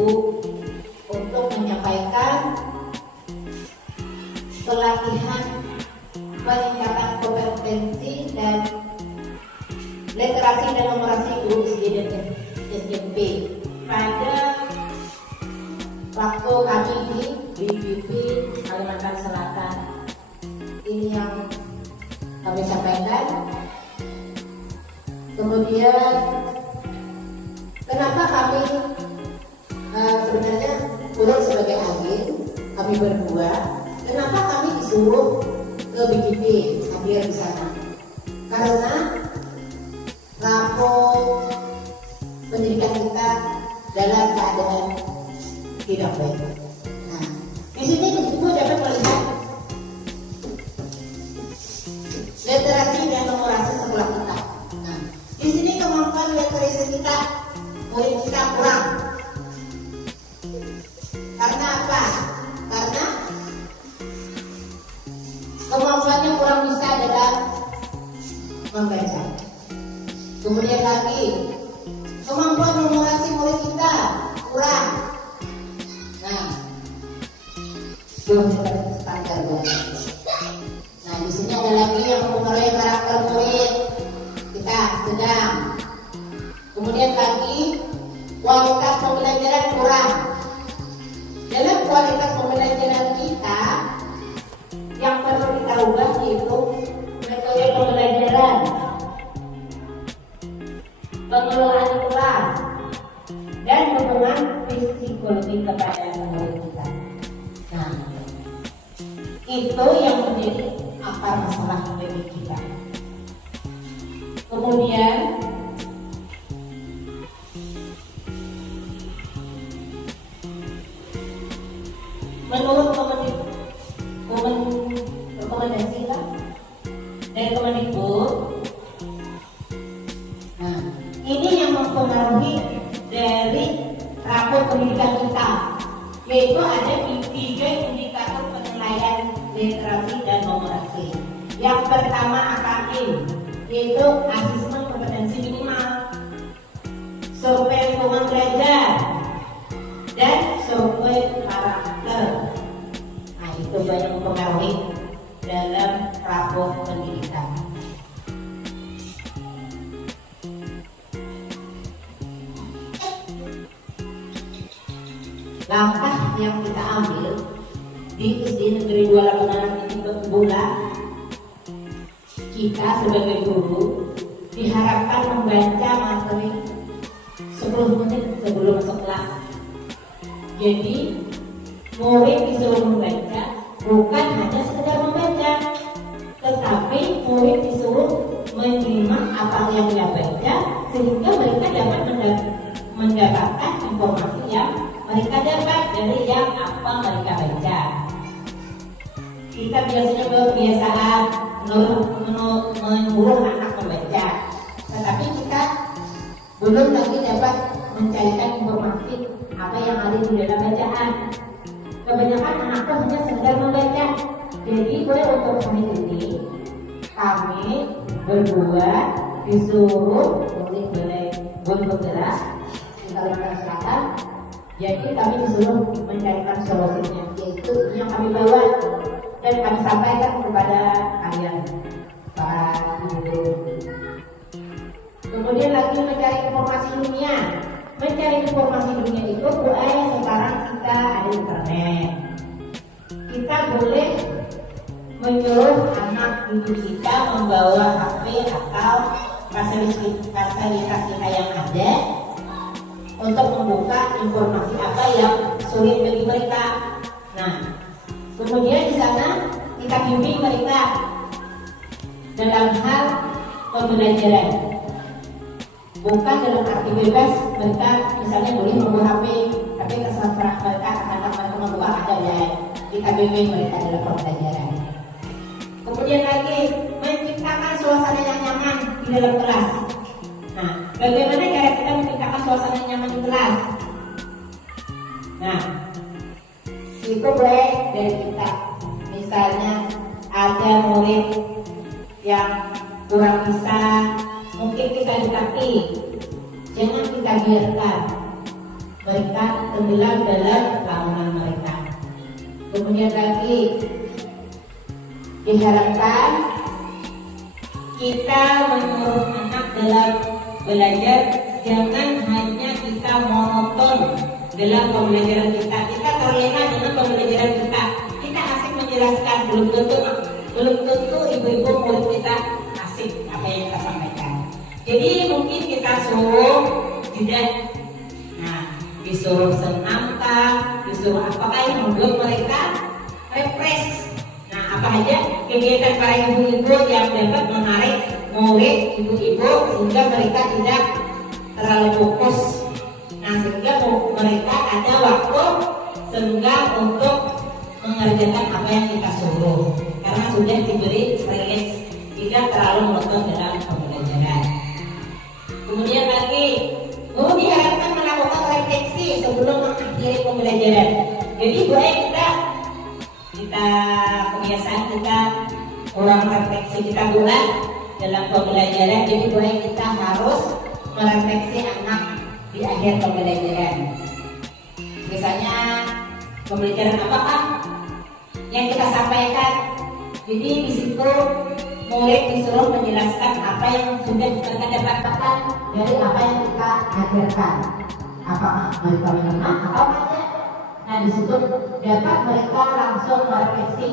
Ibu untuk menyampaikan pelatihan peningkatan kompetensi dan literasi dan numerasi guru SD dan SMP pada waktu kami di BPP Kalimantan Selatan. Ini yang kami sampaikan. Kemudian kenapa kami sebenarnya turut sebagai agen, kami berdua, kenapa kami disuruh ke BPP hadir di sana? Karena rapor pendidikan kita dalam keadaan tidak baik. Nah, di sini Ibu dapat melihat literasi dan numerasi sekolah kita. Nah, di sini kemampuan literasi kita, murid kita kurang. Karena apa? Karena kemampuannya kurang bisa dalam membaca. Kemudian lagi, kemampuan numerasi murid kita kurang. Nah, belum standar banget. Nah, di sini ada lagi yang mempengaruhi karakter murid kita sedang. Kemudian lagi, kualitas pembelajaran kurang. Dalam kualitas pembelajaran kita, yang perlu kita ubah yaitu metode pembelajaran, pengelolaan kelas, dan hubungan psikologi kepada murid kita. Nah, itu yang menjadi akar masalah bagi kita. Kemudian menurut rekomendasi dari Kemendikbud, nah ini yang mempengaruhi dari rapor pendidikan kita, yaitu ada 3 indikator penilaian literasi dan numerasi. Yang pertama AKI, yaitu asesmen kompetensi minimal, survei lingkungan belajar, dan survei karakter. Nah, itu banyak mempengaruhi dalam rapor pendidikan. Langkah yang kita ambil di SD Negeri 2 Lamongan ini bulan, kita sebagai guru diharapkan membaca materi 10 menit sebelum masuk kelas. Jadi murid disuruh membaca, bukan hanya sekedar membaca, tetapi murid disuruh menyimak apa yang dia baca, sehingga mereka dapat mendapatkan informasi yang mereka dapat dari yang apa mereka baca. Kita biasanya kebiasaan menyuruh anak membaca, tetapi kita belum lagi dapat mencarikan informasi apa yang ada di dalam bacaan. Kebanyakan anak itu hanya sekedar membaca. Jadi untuk kami ini, kami berdua disuruh oleh bergerak di Kalimantan Selatan. Jadi kami disuruh mencarikan solusinya, yaitu yang kami bawa dan kami sampaikan kepada kalian para ibu. Kemudian lagi mencari informasi dunia. Mencari informasi dunia itu sekarang kita ada internet. Kita boleh menyuruh anak ibu kita membawa HP atau fasilitas kita yang ada untuk membuka informasi apa yang sulit bagi mereka. Nah, kemudian di sana kita bimbing mereka dalam hal pembelajaran. Bukan dalam arti bebas, mereka misalnya boleh membawa HP, tapi terserah mereka akan mereka membawa ada ya. Kita bimbing mereka dalam pembelajaran. Kemudian lagi menciptakan suasana yang nyaman di dalam kelas. Nah, bagaimana cara kita menciptakan suasana nyaman di kelas? Nah, itu boleh dari kita. Misalnya ada murid yang kurang bisa, mungkin kita dekati, jangan kita biarkan. mereka tenggelam dalam lamunan mereka. Kemudian lagi diharapkan kita menyuruh anak dalam belajar, jangan hanya kita monoton dalam pembelajaran kita. Kita terlena dengan pembelajaran kita. Kita asik menjelaskan, belum tentu ibu-ibu murid kita asik apa yang kita sampaikan. Jadi mungkin kita suruh tidak, disuruh senam kah, disuruh apakah yang membuat mereka refresh. Apa aja kegiatan para ibu-ibu yang dapat menarik murid ibu-ibu sehingga mereka tidak terlalu fokus. Sehingga mereka ada waktu sehingga untuk mengerjakan apa yang kita suruh, karena sudah diberi relax, tidak terlalu monoton dalam pembelajaran. Kemudian lagi, guru diharapkan melakukan refleksi sebelum mengakhiri pembelajaran. Jadi boleh kita kebiasaan kita kurang refleksi kita buat dalam pembelajaran. Jadi boleh kita harus merefleksi anak di akhir pembelajaran. Misalnya pembelajaran apakah yang kita sampaikan. Jadi di situ murid disuruh menjelaskan apa yang sudah mereka dapatkan dari apa yang kita ajarkan. Apakah mereka mengenal atau tidak? Nah, di situ dapat mereka langsung merefleksi,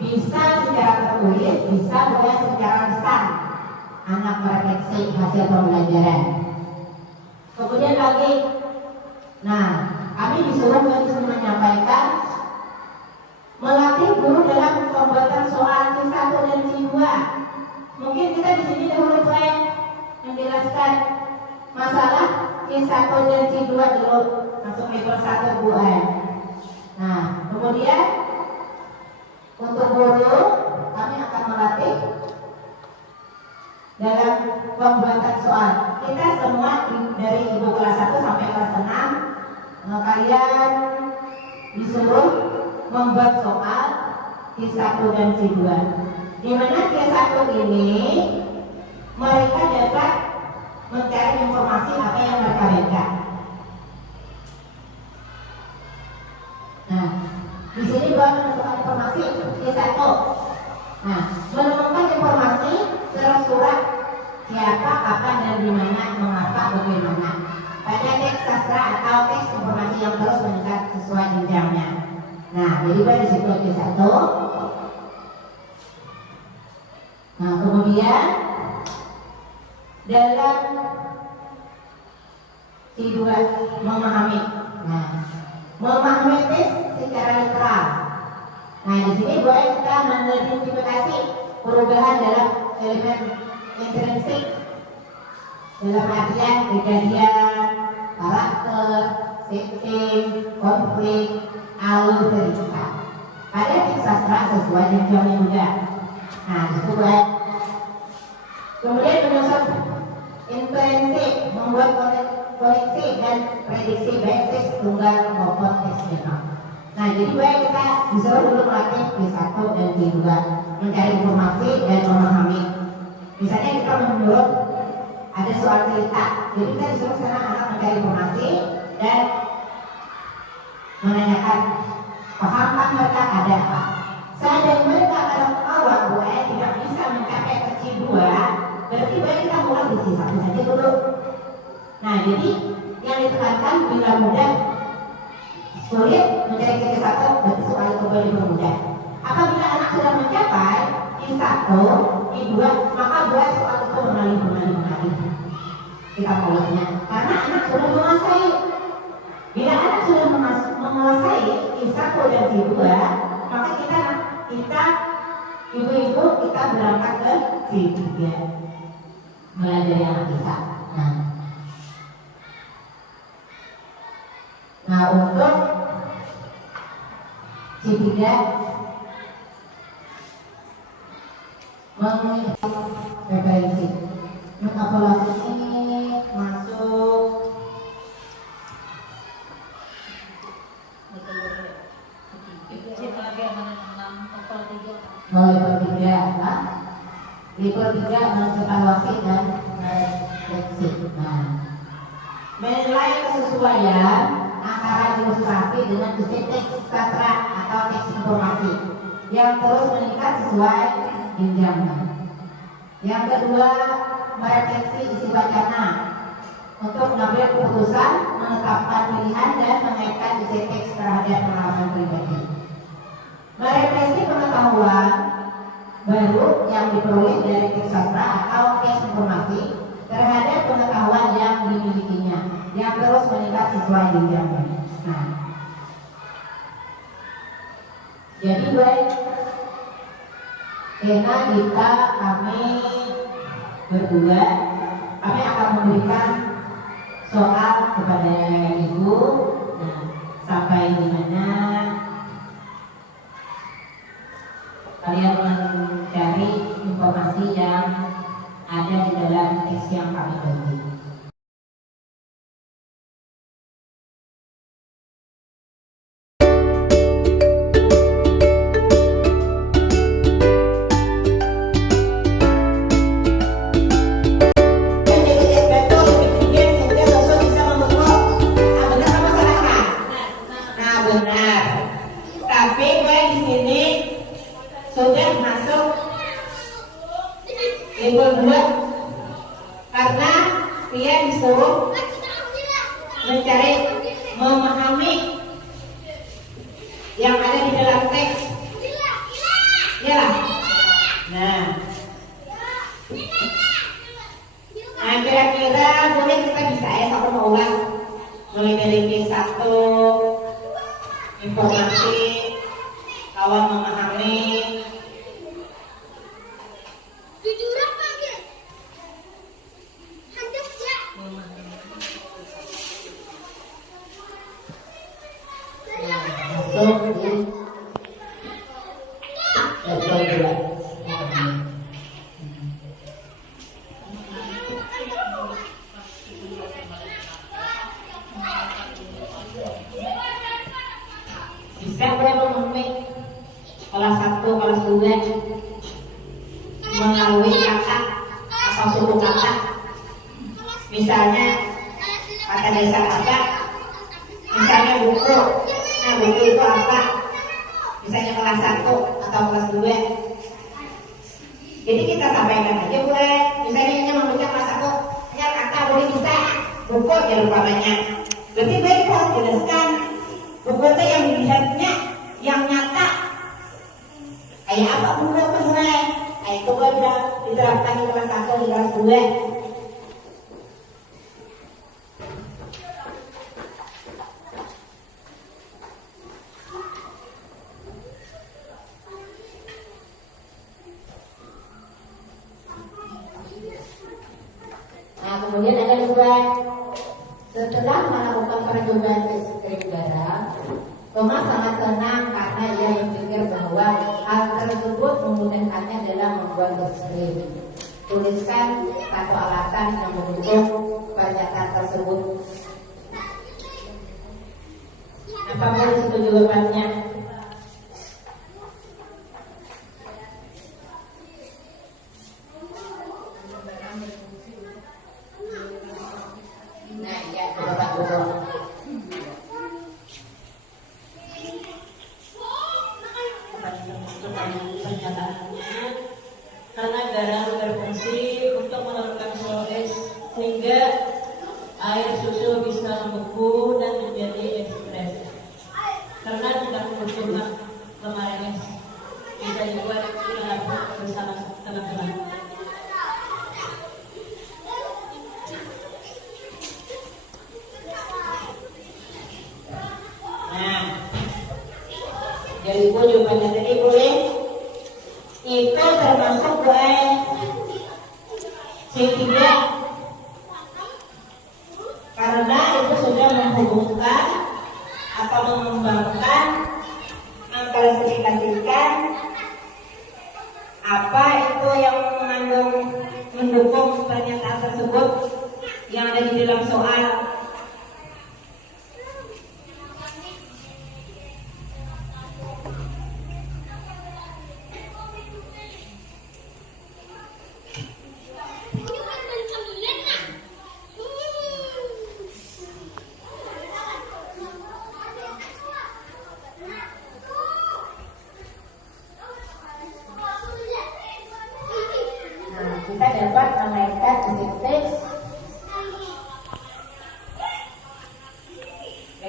bisa secara tertulis, bisa juga secara lisan anak merefleksi hasil pembelajaran. Kemudian lagi, kami disuruh menyampaikan melatih guru dalam pembuatan soal Q1 dan Q2. Mungkin kita di sini dahulu boleh menjelaskan masalah Q1 dan Q2 dulu, langsung level 1 Bu. Kemudian untuk guru kami akan melatih dalam pembuatan soal. Kita semua dari ibu kelas 1 sampai kelas 6 kalian disuruh membuat soal Q1 dan Q2, di mana Q1 ini mereka dapat mencari informasi apa yang mereka baca. Di sini buat menemukan informasi Q1. Menemukan informasi tersurat siapa, kapan, dan di mana, mengapa, bagaimana. Pada teks sastra atau teks informasi yang terus meningkat sesuai jenjangnya. Jadi pada situ Q1. Kemudian dalam Q2 memahami. Memahami teks secara literal. Di sini boleh kita mengidentifikasi perubahan dalam elemen intrinsik, dalam artian kejadian, karakter, setting, konflik, alur cerita. Pada teks sastra sesuai jenjangnya juga. Itu boleh. Kemudian menyusun intrinsik, membuat koreksi dan prediksi baik teks tunggal maupun teks genap. Jadi baik kita disuruh dulu melatih Q1 dan Q2, mencari informasi dan memahami. Misalnya kita menyuruh ada soal cerita, jadi kita disuruh sekarang anak mencari informasi dan menanyakan pahamkah mereka ada apa. Seandainya mereka kalau awal tidak bisa mencapai ke Q2, berarti baik kita mulai di Q1 saja dulu. Jadi yang ditekankan bila mudah sulit mencari Q1, berarti soal itu boleh dipermudah. Apabila anak sudah mencapai Q1, Q2, maka buat soal itu mengalih. Kita mulainya karena anak sudah menguasai. Bila anak sudah menguasai Q1 dan Q2, maka kita ibu-ibu kita berangkat ke Q3 mulai dari anak kita. Untuk Q3 mengikuti referensi, mengevaluasi ini masuk level 3 mengevaluasi dan refleksi. Menilai kesesuaian ilustrasi dengan isi teks sastra atau teks informasi yang terus meningkat sesuai jenjangnya. Yang kedua, merefleksi isi wacana untuk mengambil keputusan, menetapkan pilihan dan mengaitkan isi teks terhadap pengalaman pribadi. Merefleksi pengetahuan baru yang diperoleh dari teks sastra atau teks informasi terhadap pengetahuan yang dimilikinya yang terus meningkat sesuai jenjangnya. Nah, jadi baik, karena kami berdua, kami akan memberikan soal kepada ibu. Nah, sampai di mana kalian mencari informasi yang ada di dalam teks yang kami bagi. Sudah masuk level 2 karena dia disuruh mencari, memahami yang ada di dalam teks. Ya. Nah, kira-kira boleh kita bisa satu mau ulang mulai dari P1 informasi, kawan memahami. Bisa berapa menit? Kelas 1, kelas 2 melalui kata atau suku kata. Misalnya kata desa apa? Misalnya buku. Nah, buku itu apa? Misalnya kelas 1 atau kelas 2. Jadi kita sampaikan aja boleh. Misalnya membaca kelas 1, hanya kata boleh bisa. Buku jangan lupa banyak. Berarti baik harus jelaskan. Buku itu yang dilihatnya, yang nyata. Kayak apa buku itu mulai? Kayak itu bisa diterapkan di kelas 1, di kelas 2. Nah, kemudian ada juga setelah melakukan percobaan tes krim darah, Thomas sangat senang karena ia berpikir bahwa hal tersebut memudahkannya dalam membuat tes krim. Tuliskan satu alasan yang mendukung pernyataan tersebut. Apa boleh itu jawabannya? Nah, ya, Bapak Guru. Pernyataannya karena garam berfungsi untuk menurunkan proses sehingga air susu bisa membeku dan menjadi ekspres. Karena tidak membutuhkan lemari es, bisa dibuat bersama teman-teman. Nah, jadi ibu jawabannya tadi boleh. Itu termasuk buat C3 karena itu sudah menghubungkan atau mengembangkan, mengklasifikasikan apa itu yang mengandung mendukung pernyataan tersebut yang ada di dalam soal.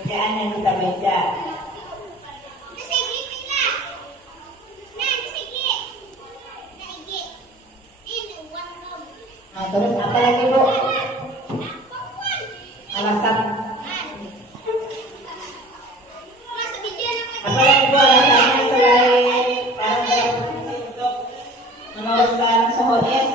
bacaan yang kita baca. Nah, terus apa lagi Bu? Alasan apa lagi Bu alasannya selain para berfungsi untuk meneruskan SOHOS?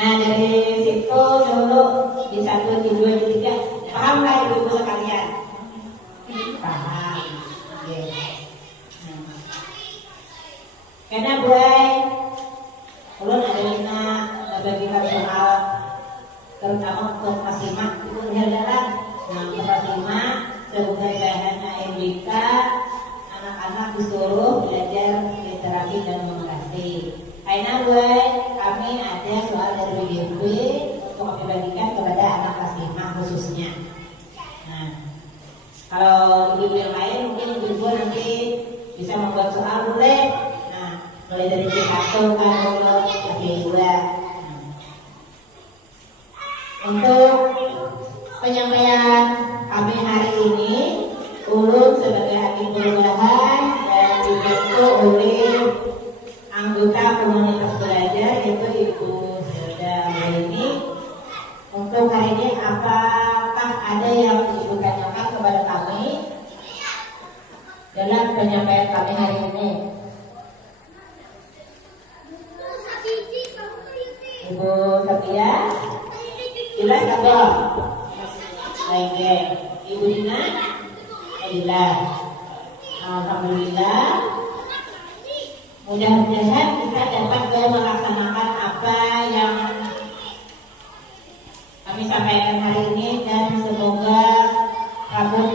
Nah dari situ dulu di 1, di 2, di 3 paham nggak ibu-ibu sekalian? Paham. Oke. Nah. Karena buai ulun ada lina bagikan soal terutama untuk kelas 5 itu berjalan. Nah kelas 5 sebagai bahan AMBK anak-anak disuruh belajar literasi dan memahami. Karena kami ada soal dari BGP untuk kami bagikan kepada anak kelas 5 khususnya. Nah, kalau ibu yang lain mungkin ibu nanti bisa membuat soal boleh. Nah, mulai dari C1 kan dulu ke C2. Untuk penyampaian kami hari ini, ulun sebagai hakim perubahan dan dibantu oleh anggota komunitas belajar yaitu Ibu Zelda ini. Untuk hari ini apakah ada yang Ibu tanyakan kepada kami dalam penyampaian kami hari ini? Ibu Satya, jelas atau? Baik. Ibu Dina, jelas. Alhamdulillah. Mudah-mudahan kita dapat melaksanakan apa yang kami sampaikan hari ini dan semoga Rabu